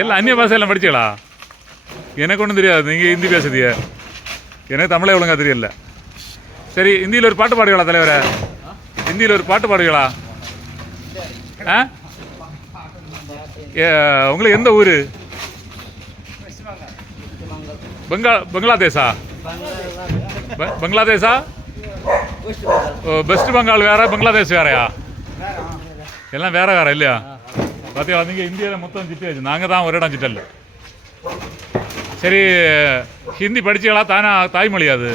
எல்லாம் அந்நிய பாஷையெல்லாம் படிச்சீங்களா? எனக்கு ஒன்றும் தெரியாது. நீங்கள் ஹிந்தி பேசுதிய, எனக்கு தமிழே ஒழுங்கா தெரியல. சரி, ஹிந்தியில் ஒரு பாட்டு பாடுகளா தலைவரை? ஹிந்தியில் ஒரு பாட்டு பாடுகளா? ஆ, உங்களுக்கு எந்த ஊர்? பங்களாதேஷா? பங்களாதேஷா? வெஸ்ட் பெங்கால் வேற, பங்களாதேஷ் வேறையா? எல்லாம் வேற வேற இல்லையா? பார்த்தீங்களா, நீங்கள் இந்தியாவில் மொத்தம் சிட்டாச்சு, நாங்கள் தான் ஒரு இடம் சிட்டல. சரி, ஹிந்தி படிச்சீங்களா? தாய்மொழியா அது?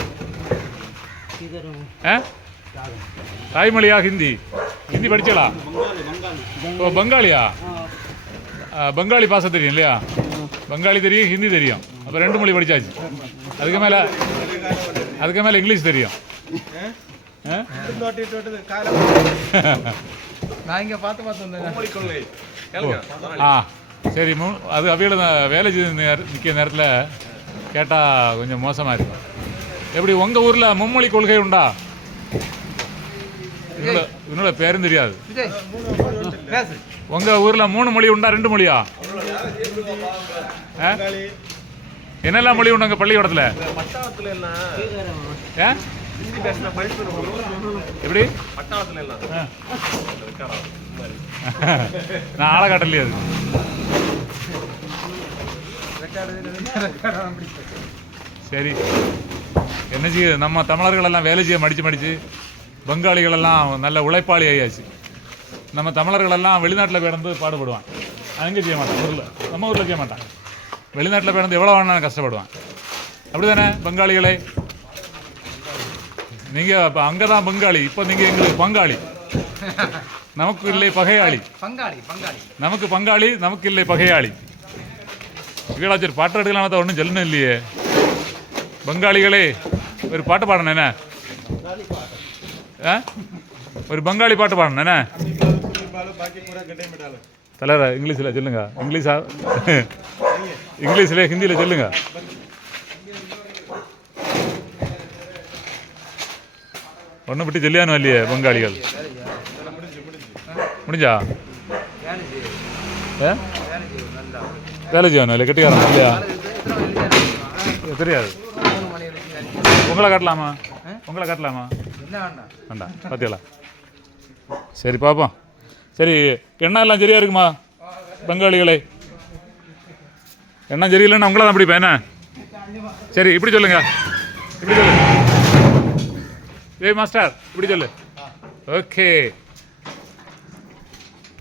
தாய்மொழியா ஹிந்தி? ஹிந்தி படிச்சீங்களா? ஓ, பங்காளியா? பங்காளி பாஷை தெரியும் இல்லையா? பங்காளி தெரியும், ஹிந்தி தெரியும். அப்போ 2 மொழி படித்தாச்சு. அதுக்கு மேலே இங்கிலீஷ் தெரியும். ஆ, சரி. அது அவையோட வேலை செய்து நிற்கிற நேரத்தில் கேட்டால் கொஞ்சம் மோசமாக இருக்கும். எப்படி உங்கள் ஊரில் மும்மொழி கொள்கை உண்டா? என்னோட பேரும் தெரியாது. உங்கள் ஊரில் 3 மொழி உண்டா, 2 மொழியா? என்னெல்லாம் மொழி உண்டு உங்கள் பள்ளிக்கூடத்தில்? எப்படி? நான் ஆளை காட்டலையே. அது சரி, என்ன செய்ய, நம்ம தமிழர்களெல்லாம் வேலை செய்ய மடித்து பங்காளிகளெல்லாம் நல்ல உழைப்பாளி ஆகியாச்சு. நம்ம தமிழர்களெல்லாம் வெளிநாட்டில் பிறந்து பாடுபடுவான், அங்கே செய்ய மாட்டான். ஊரில், நம்ம ஊரில் செய்ய மாட்டான். வெளிநாட்டில் பிறந்து எவ்வளோ வேணாலும் கஷ்டப்படுவான். அப்படி தானே பங்காளிகளே? நீங்கள் இப்போ அங்கே தான் பங்காளி, இப்போ நீங்கள் எங்களுக்கு பங்காளி. நமக்கு இல்லை பகையாளி. நமக்கு பங்காளி, நமக்கு இல்லை பகையாளி. வீடாச்சர் பாட்டு எடுக்கலாம், ஒன்றும் சொல்லணும் இல்லையே. பங்காளிகளே, ஒரு பாட்டு பாடணும் என்ன? ஒரு பங்காளி பாட்டு பாடணும் என்ன? தலைவர் இங்கிலீஷில் சொல்லுங்க. இங்கிலீஷில் ஹிந்தியில் சொல்லுங்க. ஒன்றும் விட்டு சொல்லியானோ இல்லையே பங்காளிகள்? முடிஞ்சா வேலை செய்யணும் இல்லை? கெட்டிக்காரன் இல்லையா? தெரியாது. உங்களை காட்டலாமா? வேண்டாம், பார்த்தீங்களா? சரி, பார்ப்போம். சரி, எண்ணெய் எல்லாம் சரியா இருக்குமா பங்காளிகளே? எண்ணெய் சரியில்லைன்னா உங்களை தான் பிடிப்பேன் என்ன? சரி, இப்படி சொல்லுங்க. இப்படி சொல்லு. ஏய் மாஸ்டர், இப்படி சொல்லு. ஓகே.